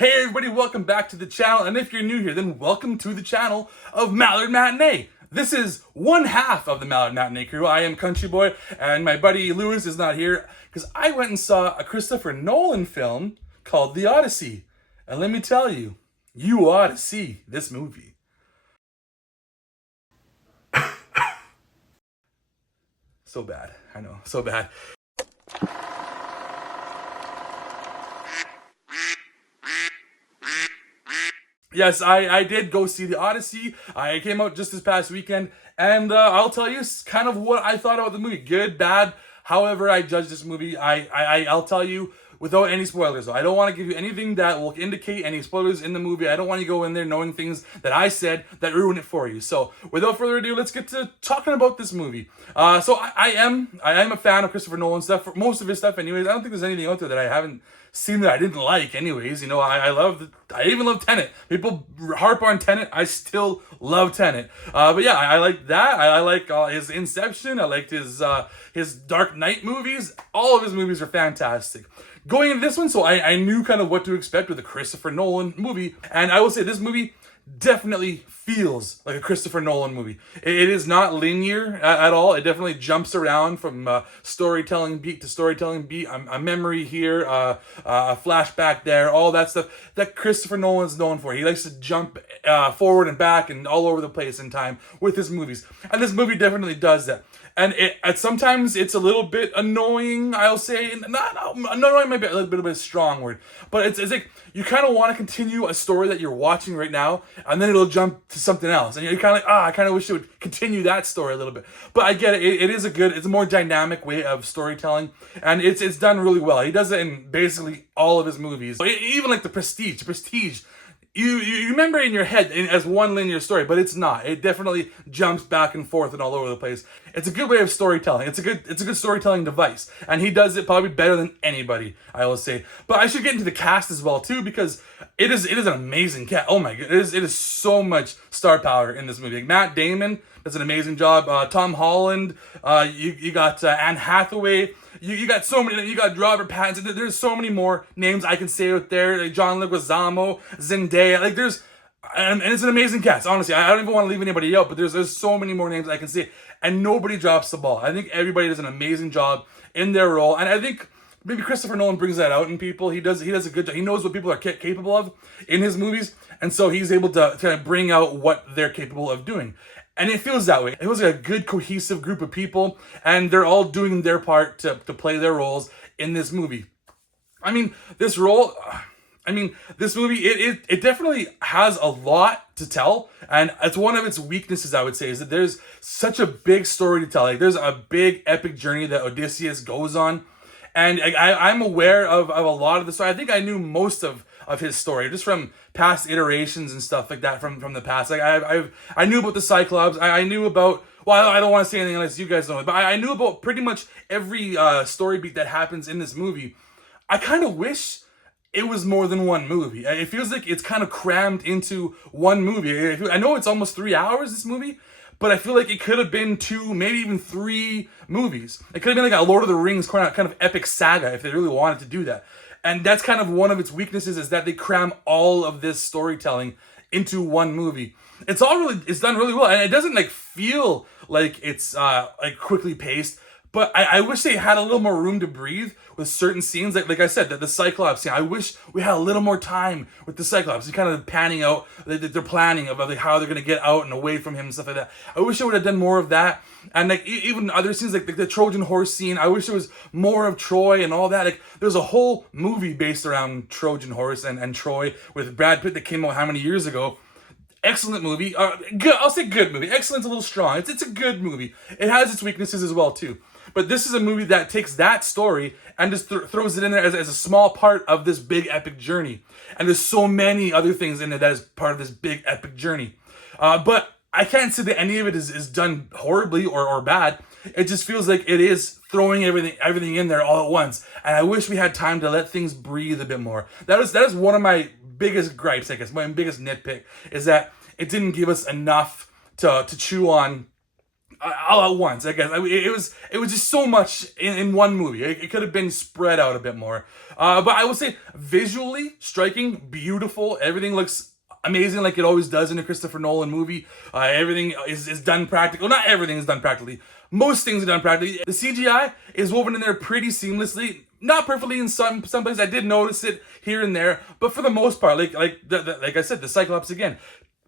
Hey everybody, welcome back to the channel, and if you're new here, then welcome to the channel of Mallard Matinee. This is one half of the Mallard Matinee crew. I am CountryBoy, and my buddy Lewis is not here, because I went and saw a Christopher Nolan film called The Odyssey. And let me tell you, you ought to see this movie. So bad, I know, so bad. Yes, I did go see The Odyssey. I came out just this past weekend, and I'll tell you kind of what I thought about the movie. Good, bad, however I judge this movie. I'll tell you without any spoilers. I don't want to give you anything that will indicate any spoilers in the movie. I don't want you to go in there knowing things that I said that ruin it for you. So without further ado, let's get to talking about this movie. So I am a fan of Christopher Nolan stuff, for most of his stuff anyways. I don't think there's anything out there that I haven't seen that I didn't like anyways. You know, I even love Tenet. People harp on Tenet. I still love Tenet. But yeah, I like that. I like his Inception. I liked his Dark Knight movies. All of his movies are fantastic. Going into this one, so I knew kind of what to expect with a Christopher Nolan movie. And I will say this movie definitely feels like a Christopher Nolan movie. It is not linear at all. It definitely jumps around from storytelling beat to storytelling beat. A memory here, a flashback there, all that stuff that Christopher Nolan's known for. He likes to jump forward and back and all over the place in time with his movies. And this movie definitely does that. And sometimes it's a little bit annoying, I'll say. Not annoying, might be a little bit of a strong word. But it's like you kind of want to continue a story that you're watching right now, and then it'll jump to something else. And you're kind of like, I kind of wish it would continue that story a little bit. But I get it. It's a more dynamic way of storytelling. And it's done really well. He does it in basically all of his movies. Even like The Prestige. You remember it in your head as one linear story, but it's not. It definitely jumps back and forth and all over the place. It's a good way of storytelling. It's a good storytelling device, and he does it probably better than anybody, I will say. But I should get into the cast as well too, because it is an amazing cast. Oh my god, it is so much star power in this movie. Like Matt Damon does an amazing job. Tom Holland. You got Anne Hathaway. You got so many. You got Robert Pattinson. There's so many more names I can say out there. Like John Leguizamo, Zendaya. Like and it's an amazing cast. Honestly, I don't even want to leave anybody out. But there's so many more names I can say, and nobody drops the ball. I think everybody does an amazing job in their role, and I think maybe Christopher Nolan brings that out in people. He does a good job. He knows what people are capable of in his movies, and so he's able to kind of bring out what they're capable of doing. And it feels that way. It was like a good, cohesive group of people, and they're all doing their part to play their roles in this movie. This movie, it definitely has a lot to tell, and it's one of its weaknesses, I would say, is that there's such a big story to tell. Like, there's a big, epic journey that Odysseus goes on, and I'm aware of a lot of the story. I think I knew most of his story just from past iterations and stuff like that from the past. Like I knew about the Cyclops. I knew about, well, I don't want to say anything unless you guys know it, but I knew about pretty much every story beat that happens in this movie. I kind of wish it was more than one movie. It feels like it's kind of crammed into one movie. I know it's almost 3 hours, this movie, but I feel like it could have been 2, maybe even 3 movies. It could have been like a Lord of the Rings kind of epic saga if they really wanted to do that. And that's kind of one of its weaknesses, is that they cram all of this storytelling into one movie. It's done really well, and it doesn't like feel like it's like quickly paced. But I wish they had a little more room to breathe with certain scenes. Like I said, the Cyclops scene. I wish we had a little more time with the Cyclops. He's kind of panning out. They're planning about like how they're going to get out and away from him and stuff like that. I wish I would have done more of that. And like even other scenes, like the Trojan horse scene. I wish there was more of Troy and all that. Like there's a whole movie based around Trojan horse and Troy with Brad Pitt that came out how many years ago. Excellent movie. Good. I'll say good movie. Excellent's a little strong. It's a good movie. It has its weaknesses as well too. But this is a movie that takes that story and just throws it in there as a small part of this big epic journey. And there's so many other things in there that is part of this big epic journey. But I can't say that any of it is done horribly or bad. It just feels like it is throwing everything in there all at once. And I wish we had time to let things breathe a bit more. That is one of my biggest gripes, I guess. My biggest nitpick is that it didn't give us enough to chew on all at once. I guess it was just so much in one movie. It could have been spread out a bit more. But I will say visually striking, beautiful. Everything looks amazing like it always does in a Christopher Nolan movie. Everything is done practically. Well, not everything is done practically. Most things are done practically. The CGI is woven in there pretty seamlessly. Not perfectly in some places. I did notice it here and there, but for the most part, like I said, the Cyclops again,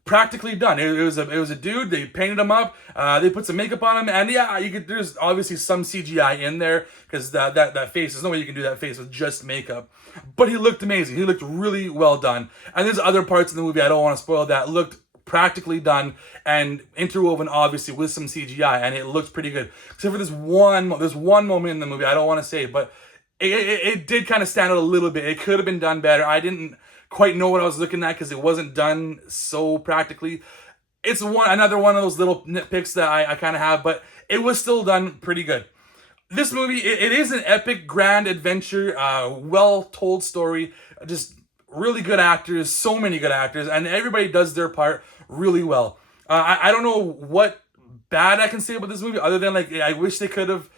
practically done. It was a dude. They painted him up. They put some makeup on him, and yeah, there's obviously some CGI in there because that face. There's no way you can do that face with just makeup. But he looked amazing. He looked really well done. And there's other parts in the movie, I don't want to spoil, that looked practically done and interwoven obviously with some CGI, and it looks pretty good. Except for there's one moment in the movie, I don't want to say, but it did kind of stand out a little bit. It could have been done better. I didn't quite know what I was looking at because it wasn't done so practically. It's another one of those little nitpicks that I kind of have, but it was still done pretty good. This movie, it is an epic, grand adventure, well-told story, just really good actors, so many good actors, and everybody does their part really well. I don't know what bad I can say about this movie other than like I wish they could have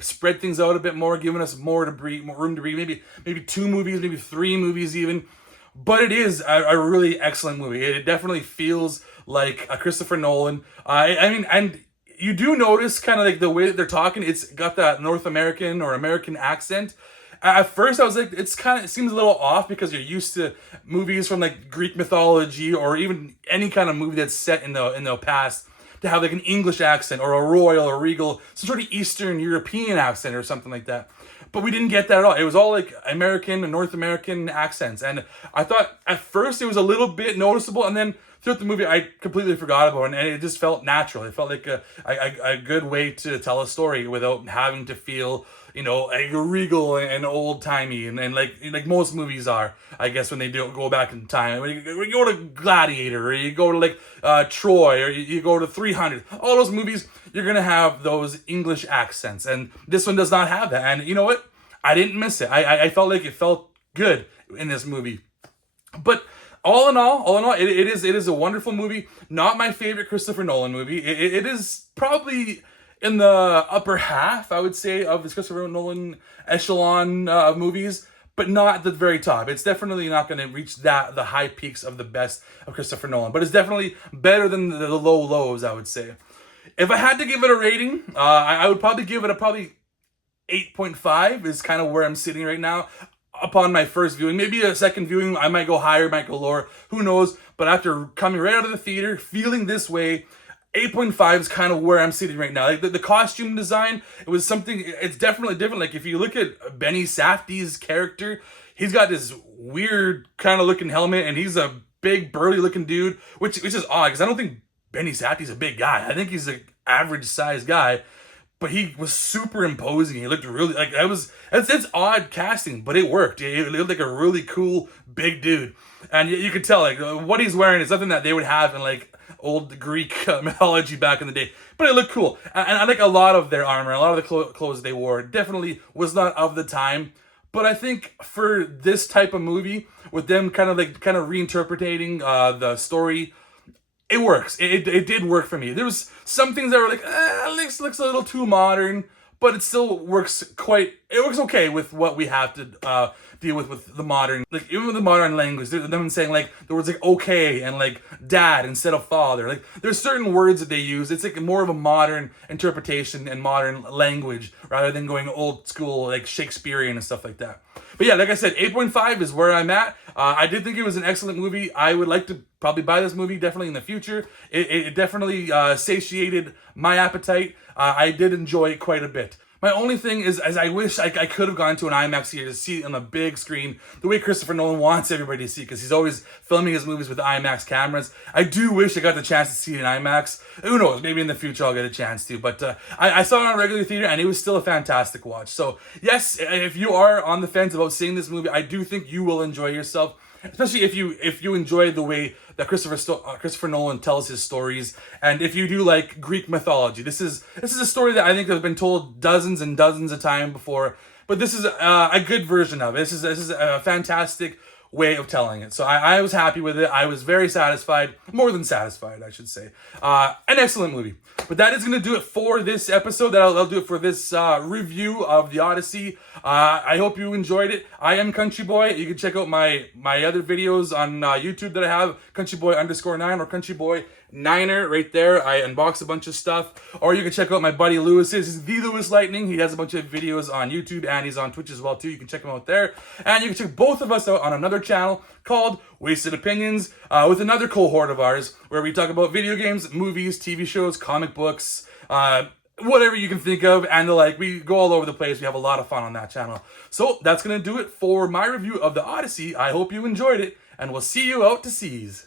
spread things out a bit more, given us more room to breathe, maybe 2 movies, maybe 3 movies even. But it is a really excellent movie. It definitely feels like a Christopher Nolan. I mean, and you do notice kind of like the way that they're talking. It's got that North American or American accent. At first, I was like, it seems a little off because you're used to movies from like Greek mythology or even any kind of movie that's set in the past to have like an English accent or a royal or regal, some sort of Eastern European accent or something like that. But we didn't get that at all. It was all like American and North American accents. And I thought at first it was a little bit noticeable. And then throughout the movie, I completely forgot about it. And it just felt natural. It felt like a good way to tell a story without having to feel, like regal and old-timey. And like most movies are, I guess, when they do go back in time. When you go to Gladiator or you go to like Troy or you go to 300. All those movies, you're going to have those English accents. And this one does not have that. And you know what? I didn't miss it. I felt like it felt good in this movie. But all in all, it is a wonderful movie. Not my favorite Christopher Nolan movie. It is probably in the upper half, I would say, of this Christopher Nolan echelon of movies, but not the very top. It's definitely not going to reach the high peaks of the best of Christopher Nolan, but it's definitely better than the low lows, I would say. If I had to give it a rating, I would probably give it a 8.5 is kind of where I'm sitting right now. Upon my first viewing, maybe a second viewing, I might go higher, might go lower, who knows? But after coming right out of the theater, feeling this way, 8.5 is kind of where I'm sitting right now. Like the costume design, it was something, it's definitely different. Like if you look at Benny Safdie's character, he's got this weird kind of looking helmet and he's a big burly looking dude, which is odd because I don't think Benny Safdie's a big guy. I think he's an average sized guy. But he was super imposing. He looked really like it's odd casting, but it worked. He looked like a really cool big dude, and you could tell like what he's wearing is something that they would have in like old Greek mythology back in the day. But it looked cool, and I like a lot of their armor, a lot of the clothes they wore definitely was not of the time. But I think for this type of movie, with them kind of reinterpreting the story, it works. It did work for me. There was some things that were like, it looks a little too modern, but it still works okay with what we have to deal with the modern, like even with the modern language, them saying like the words like okay and like dad instead of father. Like there's certain words that they use. It's like more of a modern interpretation and modern language rather than going old school like Shakespearean and stuff like that. But yeah, like I said, 8.5 is where I'm at. I did think it was an excellent movie. I would like to probably buy this movie definitely in the future. It definitely satiated my appetite. I did enjoy it quite a bit. My only thing is I wish I could have gone to an IMAX theater to see it on a big screen the way Christopher Nolan wants everybody to see because he's always filming his movies with IMAX cameras. I do wish I got the chance to see it in IMAX. Who knows? Maybe in the future I'll get a chance to. But I saw it on a regular theater and it was still a fantastic watch. So yes, if you are on the fence about seeing this movie, I do think you will enjoy yourself. Especially if you enjoy the way that Christopher Nolan tells his stories, and if you do like Greek mythology, this is a story that I think has been told dozens and dozens of times before. But this is a good version of it. This is a fantastic, way of telling it. So I was happy with it. I was very satisfied, more than satisfied, I should say. An excellent movie. But that is going to do it for this episode. That'll do it for this review of the Odyssey. I hope you enjoyed it. I am CountryBoy. You can check out my other videos on YouTube that I have, CountryBoy_9 or CountryBoy9er right there. I unbox a bunch of stuff. Or you can check out my buddy Lewis's, The Lewis Lightning. He has a bunch of videos on YouTube and he's on Twitch as well too. You can check him out there. And you can check both of us out on another channel called Wasted Opinions with another cohort of ours where we talk about video games, movies, TV shows, comic books, whatever you can think of, and we go all over the place. We have a lot of fun on that channel. So that's going to do it for my review of the Odyssey. I hope you enjoyed it, and we'll see you out to seas.